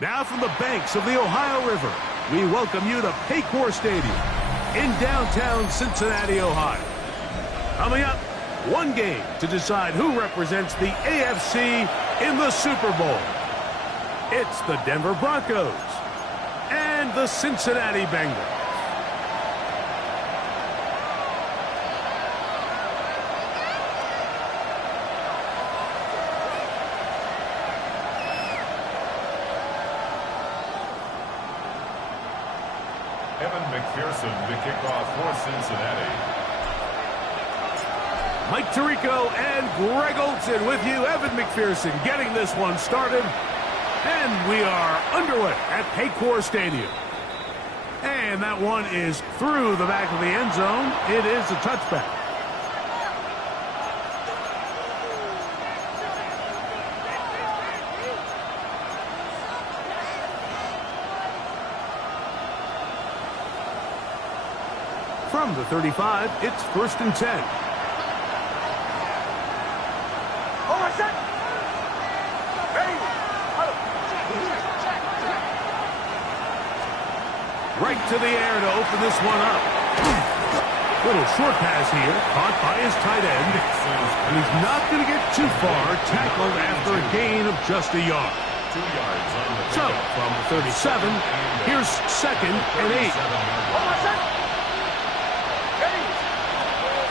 Now from the banks of the Ohio River, we welcome you to Paycor Stadium in downtown Cincinnati, Ohio. Coming up, one game to decide who represents the AFC in the Super Bowl. It's the Denver Broncos and the Cincinnati Bengals. McPherson to kick off for Cincinnati. Mike Tirico and Greg Olson with you. Evan McPherson getting this one started. And we are underway at Paycor Stadium. And that one is through the back of the end zone. It is a touchback. From the 35, it's 1st and 10. Right to the air to open this one up. Little short pass here, caught by his tight end. And he's not going to get too far, tackled after a gain of just a yard. 2 yards on the So, from the 37, here's 2nd and 8.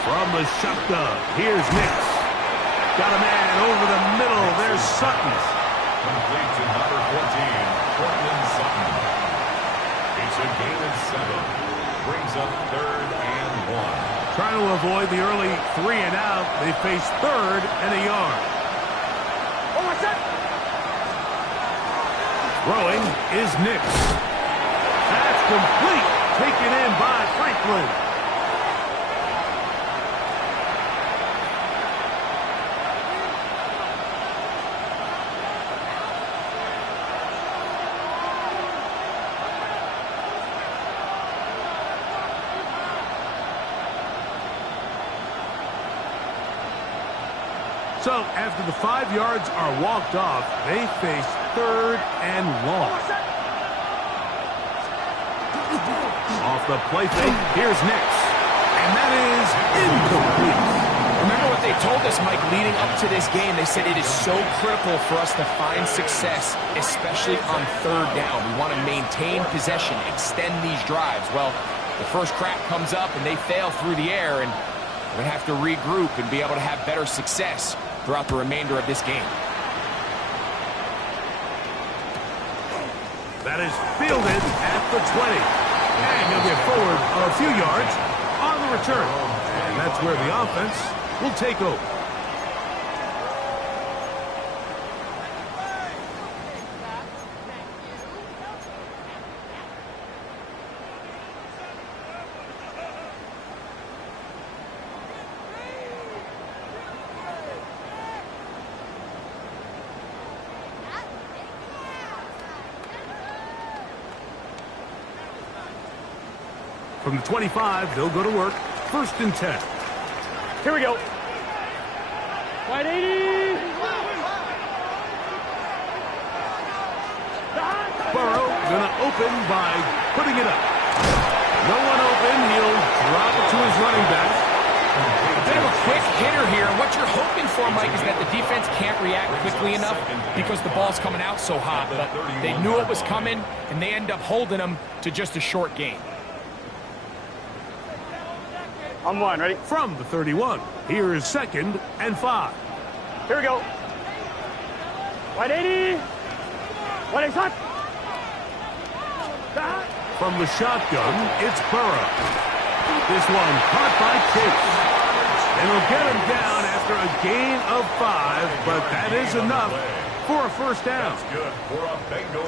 From the shotgun, here's Nix. Got a man over the middle. There's Sutton. Complete to number 14, Cortland Sutton. It's a gain of 7. Brings up 3rd and 1. Trying to avoid the early 3 and out. They face 3rd and a yard. Throwing is Nix. That's complete. Taken in by Franklin. So, after the 5 yards are walked off, they face 3rd and long. Off the play fake, here's Nix. And that is incomplete. Remember what they told us, Mike, leading up to this game. They said it is so critical for us to find success, especially on 3rd down. We want to maintain possession, extend these drives. Well, the first crack comes up and they fail through the air, and we're going to have to regroup and be able to have better success throughout the remainder of this game. That is fielded at the 20. And he'll get forward a few yards on the return. And that's where the offense will take over. From the 25, they'll go to work. 1st and 10. Here we go. Wide 80. Burrow gonna open by putting it up. No one open. He'll drop it to his running back. They have a for, Mike, is that the defense can't react quickly enough because the ball's coming out so hot. But they knew it was coming, and they end up holding them to just a short gain. On one, ready? From the 31, here is 2nd and 5. Here we go. 180. 180 shot. From the shotgun, it's Burrow. This one caught by Chase. And will get him down after a gain of 5, but that is enough for a first down.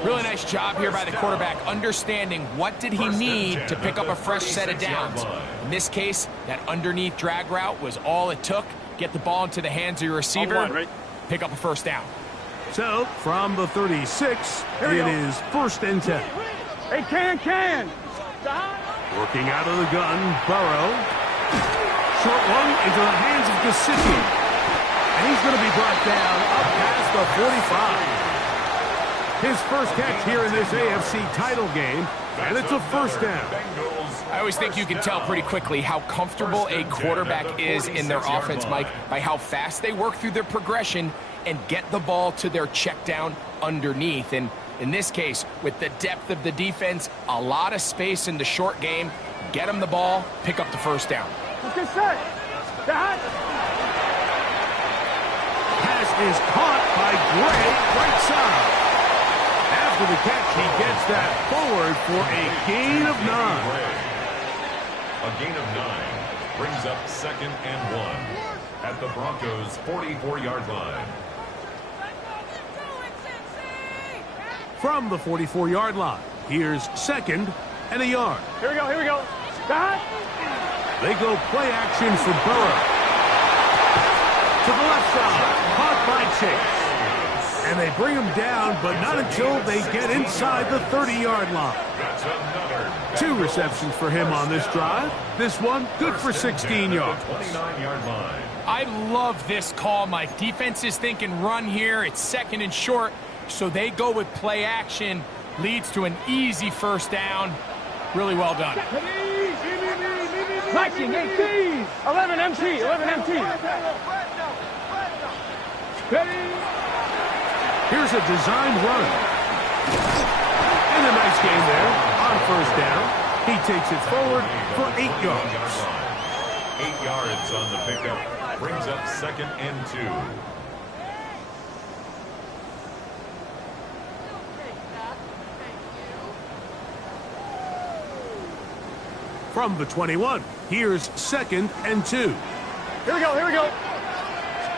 Really nice job here by the quarterback, understanding what did he need to pick up a fresh set of downs. In this case, that underneath drag route was all it took. Get the ball into the hands of your receiver, pick up a first down. So, from the 36, it is 1st and 10. Hey, can. Working out of the gun, Burrow. Short one into the hands of Gesicki. And he's going to be brought down up past the 45. His first catch here in this AFC title game, and it's a first down. I always think you can tell pretty quickly how comfortable a quarterback is in their offense, Mike, by how fast they work through their progression and get the ball to their check down underneath. And in this case, with the depth of the defense, a lot of space in the short game, get them the ball, pick up the first down. Get set. Pass is caught by Gray, right side. After the catch, he gets that forward for a gain of 9. A gain of 9 brings up 2nd and 1 at the Broncos' 44-yard line. From the 44-yard line, here's 2nd and a yard. Here we go. They go play action for Burrow. To the left side, caught by Chase. And they bring him down, but not until they get inside the 30-yard line. 2 receptions for him on this drive. This one, good for 16 yards. 29-yard line. I love this call, Mike. Defense is thinking run here. It's 2nd and short, so they go with play action. Leads to an easy first down. Really well done. Flexing, 18. 11 MT. Here's a designed run. And a nice game there on first down. He takes it forward for 8 yards. 8 yards on the pickup. Brings up 2nd and 2. From the 21, here's 2nd and 2. Here we go.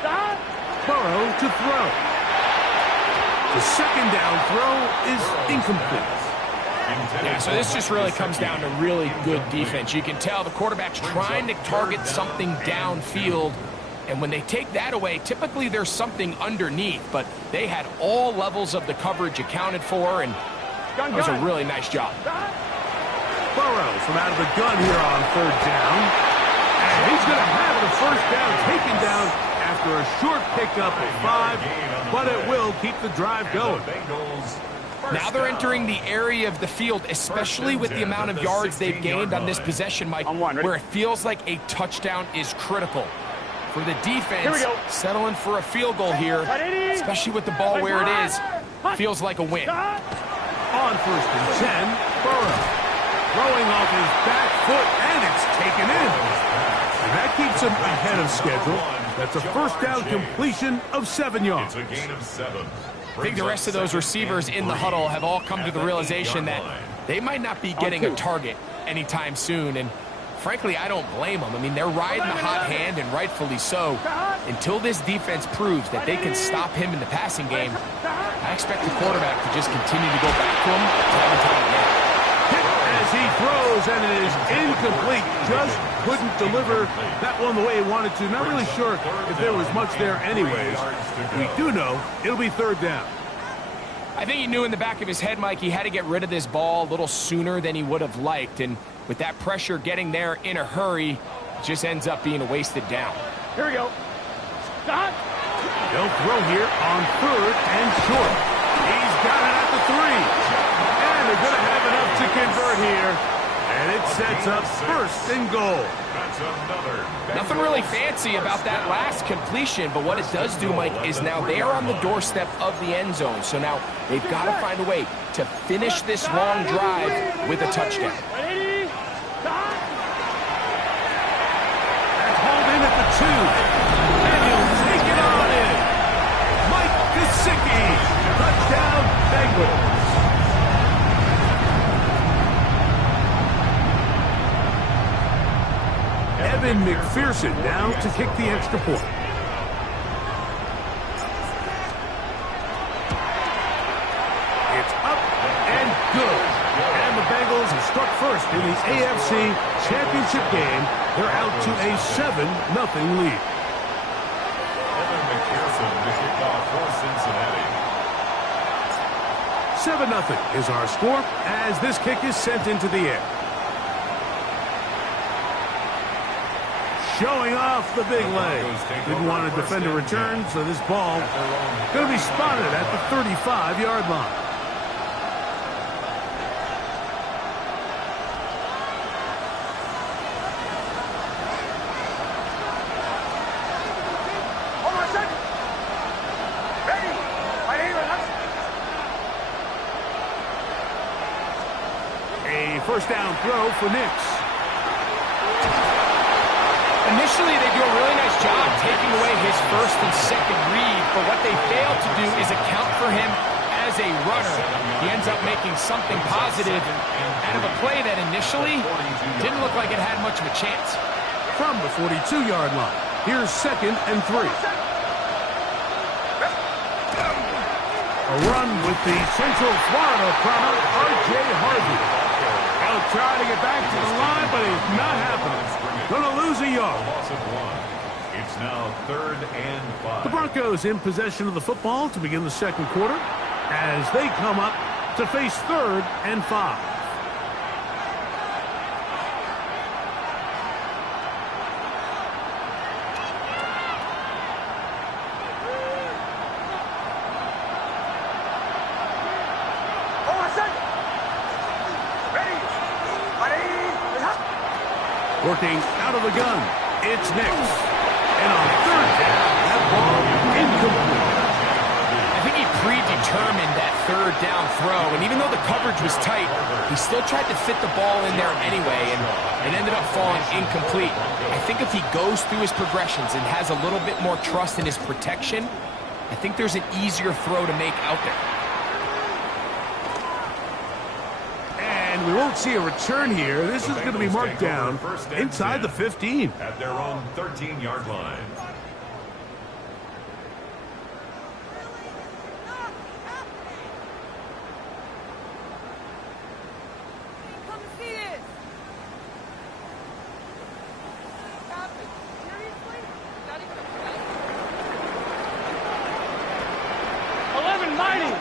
Stop. Burrow to throw. The 2nd down throw is incomplete. Yeah, so this just really comes down to really good defense. You can tell the quarterback's trying to target something downfield, and when they take that away, typically there's something underneath, but they had all levels of the coverage accounted for, and that was a really nice job. Burrow from out of the gun here on 3rd down. And he's going to have the first down taken down after a short pickup of 5, but it will keep the drive going. Now they're entering the area of the field, especially with the amount of yards they've gained on this possession, Mike, where it feels like a touchdown is critical. For the defense, settling for a field goal here, especially with the ball where it is, feels like a win. On 1st and 10, Burrow. Throwing off his back foot, and it's taken in. And that keeps him ahead of schedule. That's a first down completion of 7 yards. It's a gain of 7. I think the rest of those receivers in the huddle have all come to the realization that they might not be getting a target anytime soon. And frankly, I don't blame them. I mean, they're riding the hot hand, and rightfully so. Until this defense proves that they can stop him in the passing game, I expect the quarterback to just continue to go back to him time and time again. As he throws, and it is incomplete. Just couldn't deliver that one the way he wanted to. Not really sure if there was much there anyways. We do know it'll be 3rd down. I think he knew in the back of his head, Mike, he had to get rid of this ball a little sooner than he would have liked. And with that pressure getting there in a hurry, it just ends up being a wasted down. Here we go. Stop. They'll throw here on 3rd and short. He's got it at the 3. And they're going to have enough to convert here. And it sets up first and goal. That's another. Nothing really fancy about that last completion, but what it does do, Mike, is now they are on the doorstep of the end zone. So now they've got to find a way to finish this long drive with a touchdown. Ready? Start. That's hauled in at the 2. And he'll take it on in. Mike Gesicki. Touchdown, Bengals. Evan McPherson now to kick the extra point. It's up and good. And the Bengals have struck first in the AFC Championship game. They're out to a 7-0 lead. Evan McPherson to kick off for Cincinnati. 7-0 is our score as this kick is sent into the air. Showing off the big leg. Didn't want to defend a return, so this ball going to be spotted at the 35-yard line. Hold on a second. Ready? A first down throw for Nix. Initially, they do a really nice job taking away his first and second read, but what they fail to do is account for him as a runner. He ends up making something positive out of a play that initially didn't look like it had much of a chance. From the 42-yard line, here's 2nd and 3. A run with the Central Florida product, R.J. Harvey. He'll try to get back to the line, but it's not happening. Gonna lose a yard. Loss of 1. It's now 3rd and 5. The Broncos in possession of the football to begin the second quarter as they come up to face 3rd and 5. Hold on a second. Ready? Working out of the gun, it's Nix. And on 3rd down, that ball incomplete. I think he predetermined that 3rd down throw, and even though the coverage was tight, he still tried to fit the ball in there anyway, and it ended up falling incomplete. I think if he goes through his progressions and has a little bit more trust in his protection, I think there's an easier throw to make out there. And we won't see a return here. This is going to be marked down inside the 15. At their own 13-yard line. Come see this. Happened. Seriously? Not even a play? 11 mighty.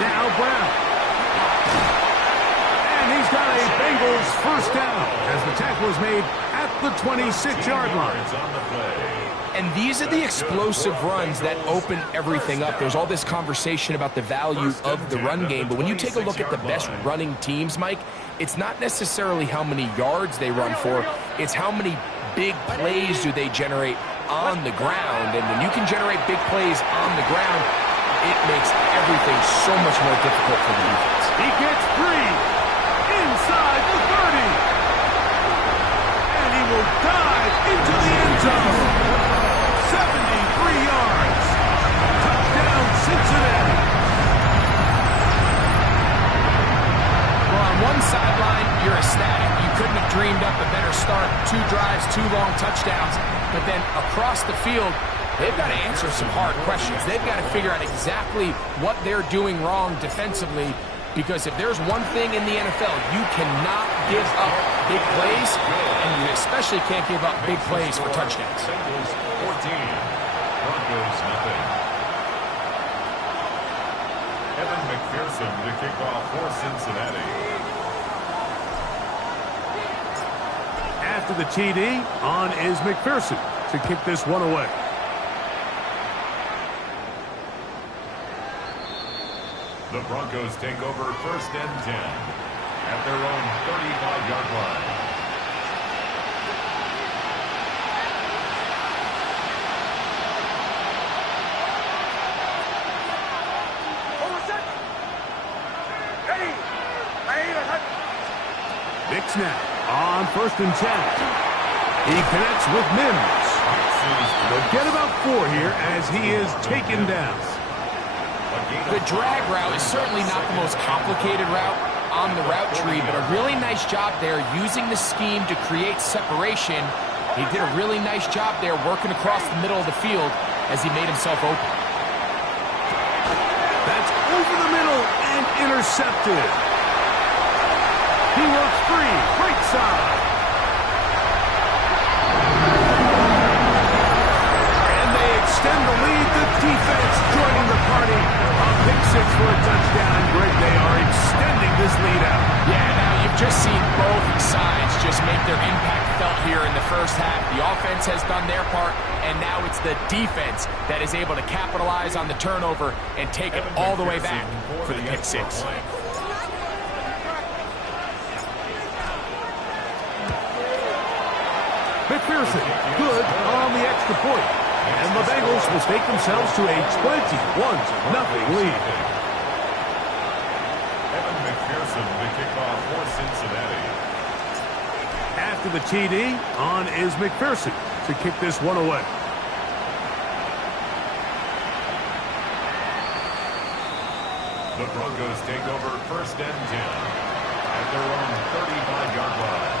Now Brown. And he's got a Bengals first down as the tackle is made at the 26-yard line. On the play. And these are the explosive runs that open everything up. There's all this conversation about the value of the run game, but when you take a look at the best running teams, Mike, it's not necessarily how many yards they run for, it's how many big plays do they generate on the ground. And when you can generate big plays on the ground, it makes everything so much more difficult for the defense. He gets free inside the 30. And he will dive into the end zone. 73 yards. Touchdown, Cincinnati. Well, on one sideline, you're ecstatic. You couldn't have dreamed up a better start. 2 drives, 2 long touchdowns. But then across the field, they've got to answer some hard questions. They've got to figure out exactly what they're doing wrong defensively, because if there's one thing in the NFL, you cannot give up big plays, and you especially can't give up big plays for touchdowns. Bengals 14, Broncos nothing. Evan McPherson to kick off for Cincinnati. After the TD, on is McPherson to kick this one away. The Broncos take over 1st and 10. at their own 35-yard line. Nick snap on 1st and 10. He connects with Mims. They'll get about 4 here as he is taken down. The drag route is certainly not the most complicated route on the route tree, but a really nice job there using the scheme to create separation. He did a really nice job there working across the middle of the field as he made himself open. That's over the middle and intercepted. He works free, right side. And they extend the lead. The defense joining the party. A pick 6 for a touchdown. Greg, they are extending this lead out. Yeah, now you've just seen both sides just make their impact felt here in the first half. The offense has done their part, and now it's the defense that is able to capitalize on the turnover and take it all the way back for the pick 6. McPherson, good on the extra point. And the Bengals will take themselves to a 21-0 lead. Evan McPherson, the kickoff for Cincinnati. After the TD, on is McPherson to kick this one away. The Broncos take over 1st and 10 at their own 35-yard line.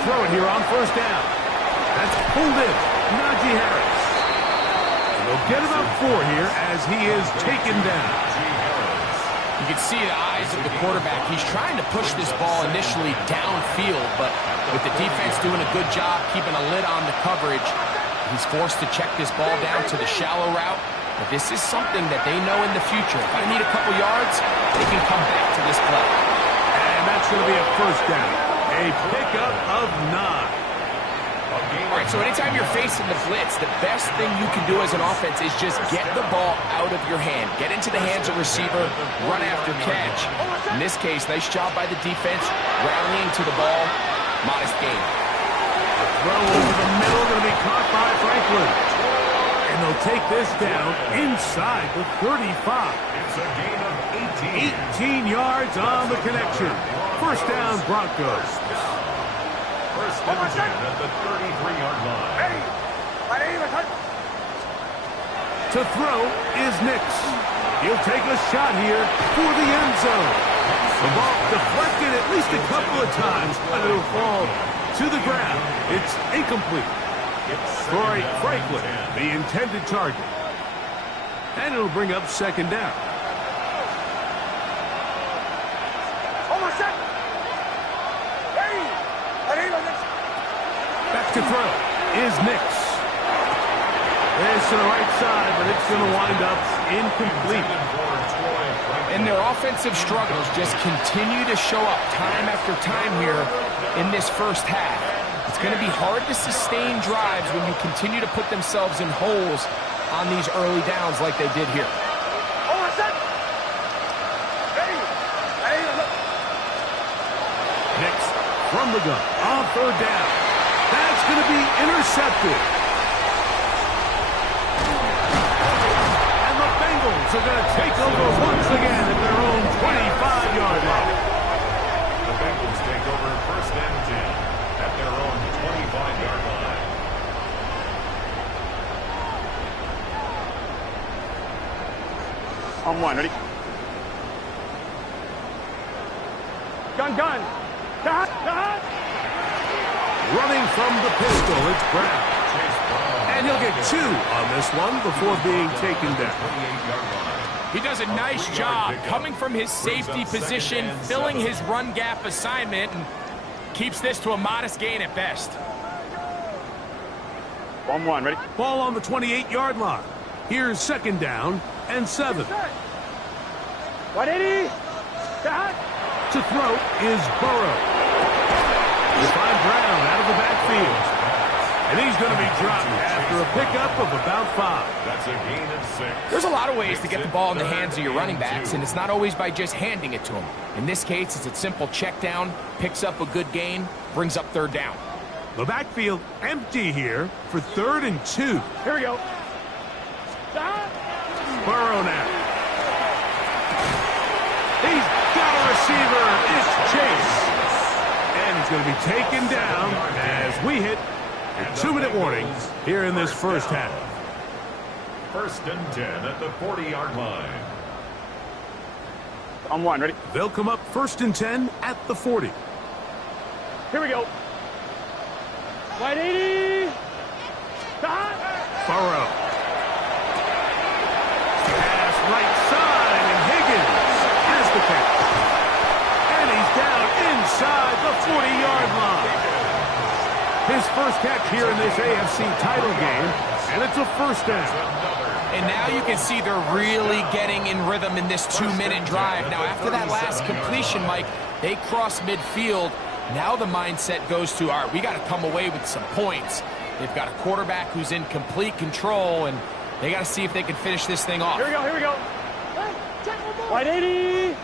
Throw it here on 1st down. That's pulled in. Najee Harris. And they'll get about 4 here as he is taken down. You can see the eyes of the quarterback. He's trying to push this ball initially downfield, but with the defense doing a good job keeping a lid on the coverage, he's forced to check this ball down to the shallow route. But this is something that they know in the future. If I need a couple yards, they can come back to this play. And that's going to be a 1st down. A pickup of 9. All right, so anytime you're facing the blitz, the best thing you can do as an offense is just get the ball out of your hand. Get into the hands of receiver, run after catch. In this case, nice job by the defense, rallying to the ball. Modest gain. A throw over the middle, going to be caught by Franklin. And they'll take this down inside the 35. It's a gain of 18. 18 yards on the connection. 1st down, Broncos. 1st and 10 at the 33-yard line. To throw is Nix. He'll take a shot here for the end zone. The ball deflected at least a couple of times, but it'll fall to the ground. It's incomplete. Troy Franklin, the intended target. And it'll bring up 2nd down. Back to throw is Nix. It's to the right side, but it's going to wind up incomplete. And their offensive struggles just continue to show up time after time here in this first half. It's going to be hard to sustain drives when you continue to put themselves in holes on these early downs like they did here. Nix from the gun on 3rd down. That's going to be intercepted. And the Bengals are going to take over once again at their own 25-yard line. The Bengals take over 1st and 10 at their own 25-yard line. On 1, ready? Gun. Running from the pistol, it's Brown. And he'll get 2 on this one before being taken down. He does a nice job coming from his safety position, filling his run gap assignment, and keeps this to a modest gain at best. 1-1, ready? Ball on the 28-yard line. Here's 2nd down and 7. 180. Stop. To throw is Burrow. They find Brown out of the backfield. And he's going to be dropped after a pickup of about 5. That's a gain of 6. There's a lot of ways to get the ball in the hands of your running backs, and it's not always by just handing it to them. In this case, it's a simple check down, picks up a good gain, brings up 3rd down. The backfield empty here for 3rd and 2. Here we go. Stop. Burrow now. He's got a receiver. It's Chase. And he's going to be taken down as we hit a 2-minute warning here in this first half. 1st and 10 at the 40-yard line. On 1, ready? They'll come up 1st and 10 at the 40. Here we go. 180. Stop. Burrow. Pass right side, and Higgins has the catch. And he's down inside the 40-yard line. His first catch here in this AFC title game, and it's a 1st down. And now you can see they're really getting in rhythm in this 2-minute drive. Now, after that last completion, Mike, they cross midfield. Now the mindset goes to, all right, we got to come away with some points. They've got a quarterback who's in complete control, and they got to see if they can finish this thing off. Here we go, here we go. 180.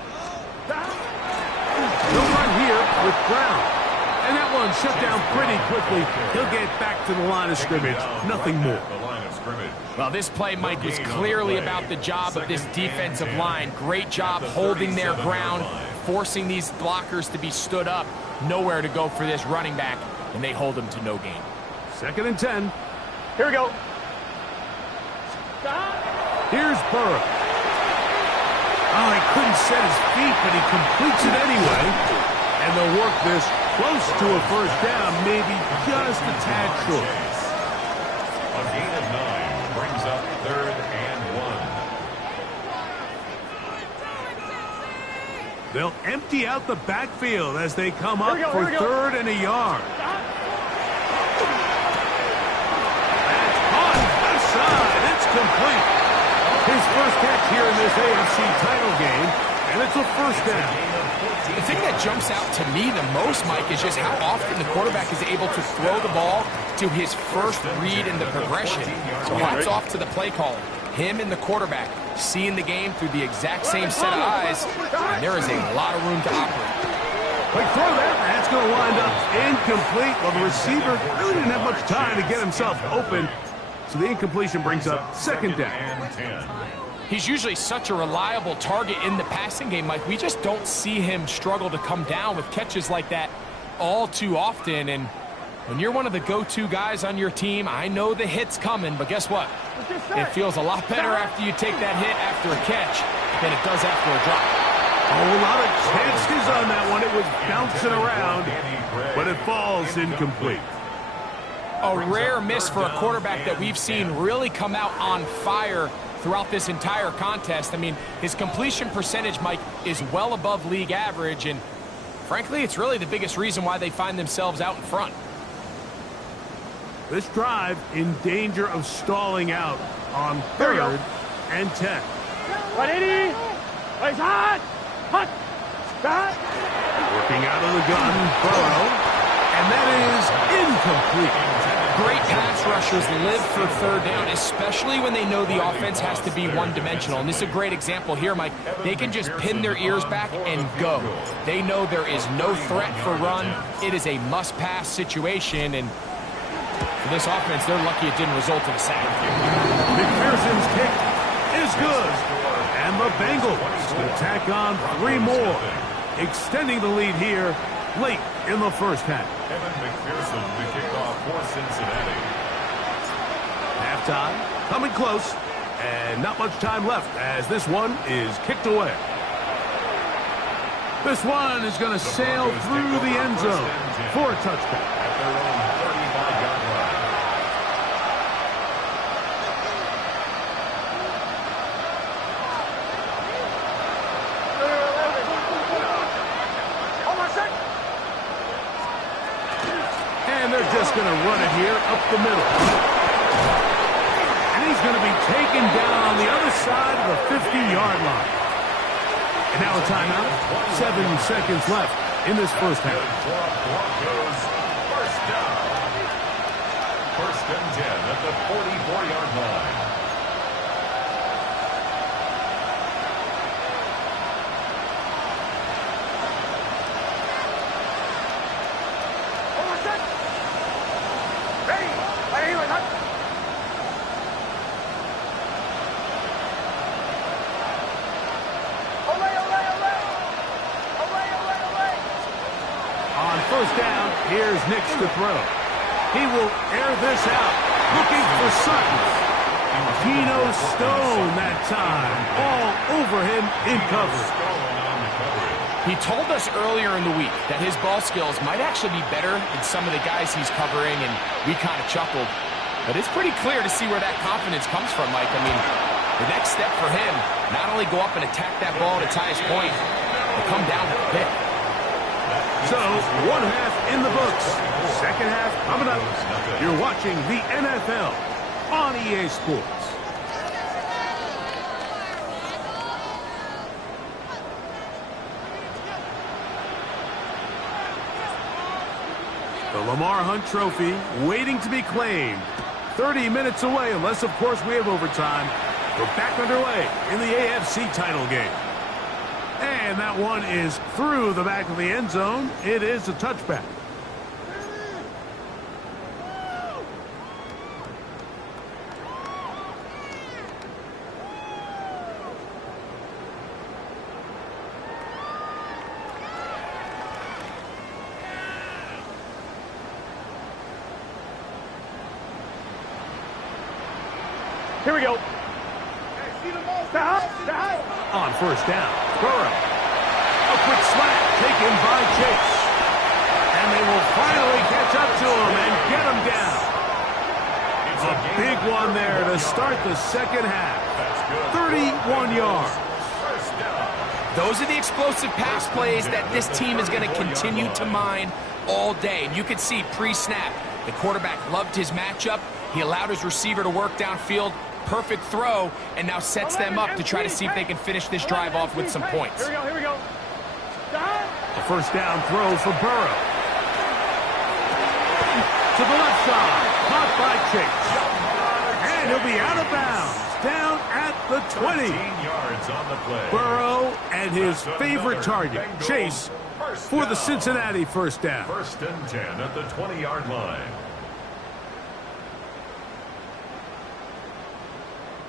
He'll run here with Brown. And that one shut down pretty quickly. He'll get back to the line of scrimmage. Nothing more. Well, this play, Mike, was clearly about the job of this defensive line. Great job holding their ground, forcing these blockers to be stood up. Nowhere to go for this running back, and they hold him to no gain. 2nd and 10. Here we go. Stop. Here's Burrow. Oh, he couldn't set his feet, but he completes it anyway. And they'll work this close to a 1st down, maybe just a tad short. A gain of 9 brings up 3rd and 1. They'll empty out the backfield as they come up Here we for go. 3rd and a yard. Stop. That's on the side. It's complete. His first catch here in this AFC title game, and it's a 1st down. The thing that jumps out to me the most, Mike, is just how often the quarterback is able to throw the ball to his first read in the progression. So hats off to the play caller. Him and the quarterback seeing the game through the exact same set of eyes, and there is a lot of room to operate. Quick throw there. That's going to wind up incomplete. Well, the receiver really didn't have much time to get himself open, so the incompletion brings up 2nd down. He's usually such a reliable target in the passing game, Mike. We just don't see him struggle to come down with catches like that all too often. And when you're one of the go-to guys on your team, I know the hit's coming, but guess what? It feels a lot better after you take that hit after a catch than it does after a drop. Oh, a lot of chances on that one. It was bouncing around, but it falls incomplete. A rare miss for a quarterback that we've seen really come out on fire throughout this entire contest. I mean, his completion percentage, Mike, is well above league average, and frankly, it's really the biggest reason why they find themselves out in front. This drive in danger of stalling out on 3rd and 10. 180. He's hot. Hot. Stop. Working out of the gun, Burrow, and that is incomplete. Great pass rushers live for 3rd down, especially when they know the offense has to be one-dimensional. And this is a great example here, Mike. They can just pin their ears back and go. They know there is no threat for run. It is a must-pass situation, and for this offense, they're lucky it didn't result in a sack. McPherson's kick is good. And the Bengals will tack on 3 more, extending the lead here late in the first half. Evan McPherson, the kickoff for Cincinnati. Halftime coming close, and not much time left as this one is kicked away. This one is going to sail through the end zone for a touchdown. At their own 35-yard line. And they're just going to run it here up the middle. And he He's going to be taken down on the other side of the 50-yard line. And now a timeout. 7 seconds left in this first half. Broncos first down. First and 10 at the 44-yard line. First down, here's Nix to throw. He will air this out, looking for Sutton. Geno Stone that time, all over him in coverage. He told us earlier in the week that his ball skills might actually be better than some of the guys he's covering, and we kind of chuckled. But it's pretty clear to see where that confidence comes from, Mike. I mean, the next step for him, not only go up and attack that ball at its highest point, but come down with a pick. So, one half in the books. Second half coming up. You're watching the NFL on EA Sports. The Lamar Hunt Trophy waiting to be claimed. 30 minutes away, unless, of course, we have overtime. We're back underway in the AFC title game. And that one is through the back of the end zone. It is a touchback. Here we go. On first down, Burrow. A quick slant taken by Chase. And they will finally catch up to him and get him down. A big one there to start the second half. 31 yards. Those are the explosive pass plays that this team is going to continue to mine all day. And you can see pre-snap, the quarterback loved his matchup. He allowed his receiver to work downfield. Perfect throw, and now sets them up to try to see if they can finish this drive off with some points. Here we go. A first down throw for Burrow. To the left side, caught by Chase. And he'll be out of bounds, down at the 20. 13 yards on the play. Burrow and his favorite target, Chase, for the Cincinnati first down. First and 10 at the 20-yard line.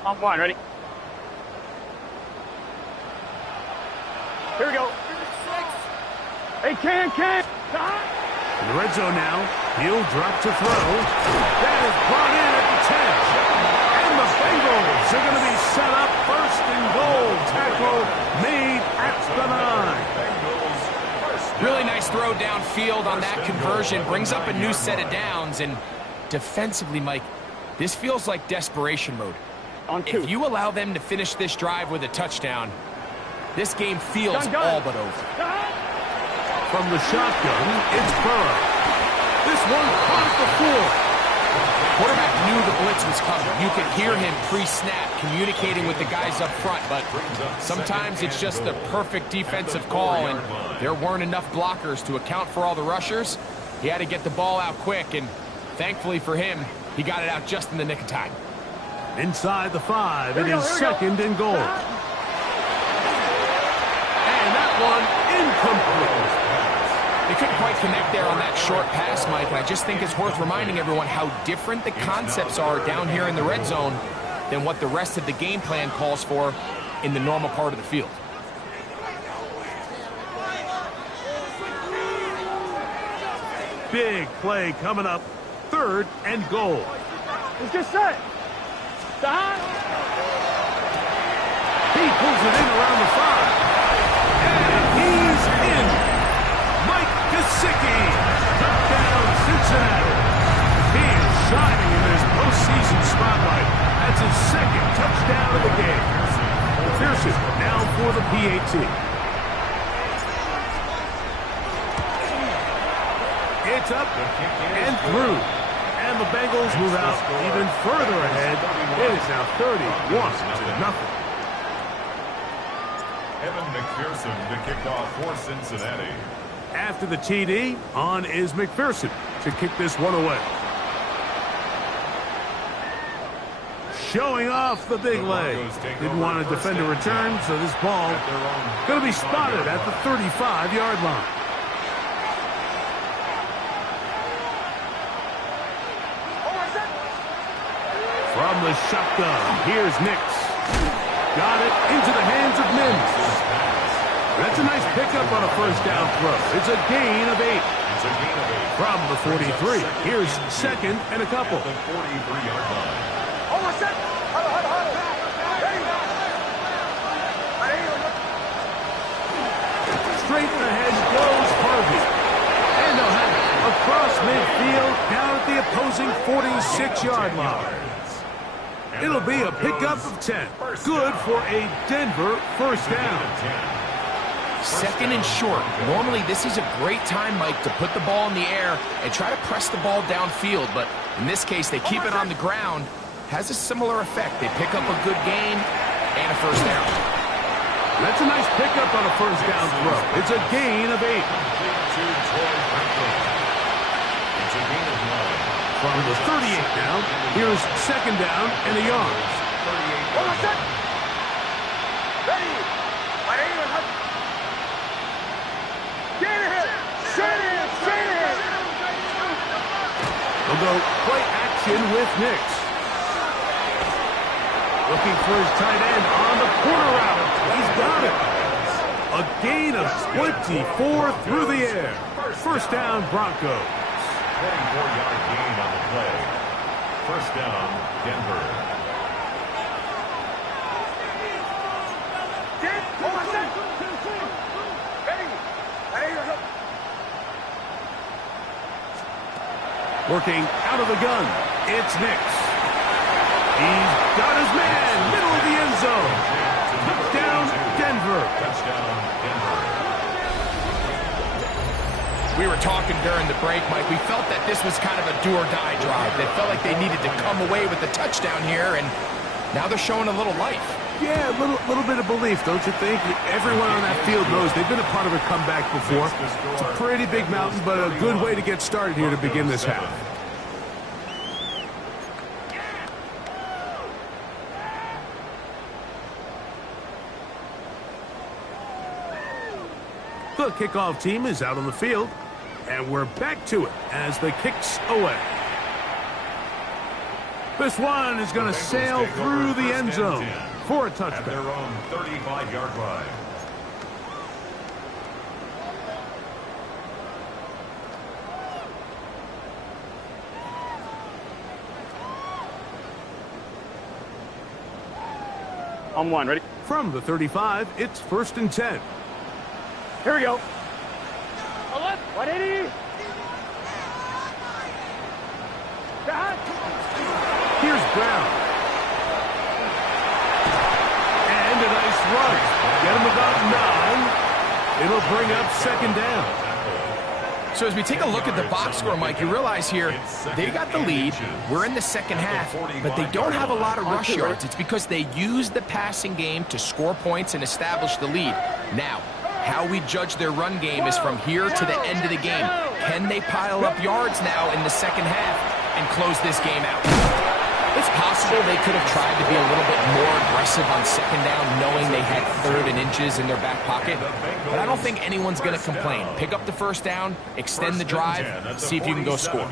On one, ready? Here we go. Hey, Cam. In the red zone now, he'll drop to throw. That is brought in at the 10. And the Bengals are going to be set up first and goal. Tackle made at the 9. Really nice throw downfield on that conversion. Brings up a new set of downs. And defensively, Mike, this feels like desperation mode. If you allow them to finish this drive with a touchdown, this game feels all but over. From the shotgun, it's Burrow. This one caught the floor. Quarterback knew the blitz was coming. You could hear him pre-snap communicating with the guys up front, but sometimes it's just the perfect defensive call, and there weren't enough blockers to account for all the rushers. He had to get the ball out quick, and thankfully for him, he got it out just in the nick of time. Inside the 5, it is second and goal. And that one incomplete. They couldn't quite connect there on that short pass, Mike, and I just think it's worth reminding everyone how different the concepts are down here in the red zone than what the rest of the game plan calls for in the normal part of the field. Big play coming up, third and goal. It's just set. He pulls it in around the 5. And he's in. Mike Gesicki. Touchdown, Cincinnati. He is shining in this postseason spotlight. That's his second touchdown of the game. McPherson now for the PAT. It's up and through. And the Bengals move out even further ahead. It is now 31-0. Evan McPherson to kick off for Cincinnati. After the TD, on is McPherson to kick this one away. Showing off the big leg. Didn't want to defend a return, so this ball going to be spotted at the 35-yard line. From the shotgun, here's Nix. Got it into the hands of Mims. That's a nice pickup on a first down throw. It's a gain of 8. From the 43, here's second and a couple. The 43-yard line. Straight ahead goes Harvey. And they'll have it across midfield down at the opposing 46-yard line. It'll be a pickup of 10. Good for a Denver first down. Second and short. Normally, this is a great time, Mike, to put the ball in the air and try to press the ball downfield. But in this case, they keep it on the ground. Has a similar effect. They pick up a good gain and a first down. That's a nice pickup on a first down throw. It's a gain of 8. It's a gain of 9. From the 38 now, here's second down and a yard. They'll go play action with Nix. Looking for his tight end on the corner route. He's got it. A gain of 24 through the air. First down, Broncos. 24-yard gain on the play. First down, Denver. Working out of the gun, it's Nix. He's got his man, middle of the end zone. Touchdown, Denver. Touchdown, Denver. We were talking during the break, Mike. We felt that this was kind of a do-or-die drive. They felt like they needed to come away with the touchdown here, and now they're showing a little life. Yeah, a little bit of belief, don't you think? Everyone on that field knows they've been a part of a comeback before. It's a pretty big mountain, but a good way to get started here to begin this half. The kickoff team is out on the field, and we're back to it as the kick's away. This one is going to sail through the end zone for a touchdown. At their own 35-yard line. On one, ready? From the 35, it's first and 10. Here we go. 180. Here's Brown. And a nice run. Get him about 9. It'll bring up second down. So as we take a look at the box score, Mike, you realize here they got the lead. We're in the second half, but they don't have a lot of rush yards. It's because they use the passing game to score points and establish the lead. Now, how we judge their run game is from here to the end of the game. Can they pile up yards now in the second half and close this game out? It's possible they could have tried to be a little bit more aggressive on second down, knowing they had third and inches in their back pocket. But I don't think anyone's going to complain. Pick up the first down, extend the drive, see if you can go score.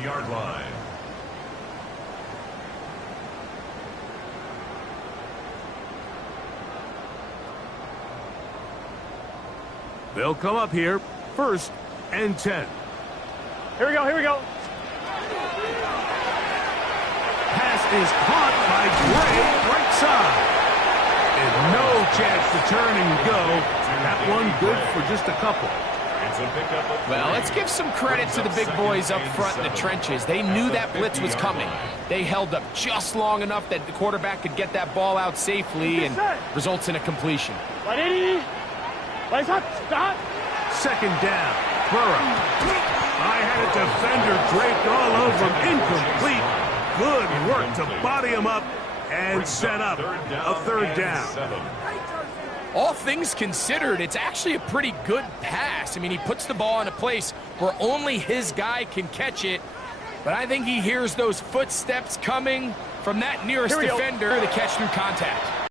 They'll come up here, first and 10. Here we go, here we go. Pass is caught by Gray, right side. And no chance to turn and go. That one good for just a couple. Well, let's give some credit to the big boys up front in the trenches. They knew that blitz was coming. They held up just long enough that the quarterback could get that ball out safely and results in a completion. 180. Lights up. Stop. Second down. Burrow. I had a defender draped all over him. Incomplete. Good work to body him up and set up a third down. All things considered, it's actually a pretty good pass. I mean, he puts the ball in a place where only his guy can catch it. But I think he hears those footsteps coming from that nearest defender, the catch through contact.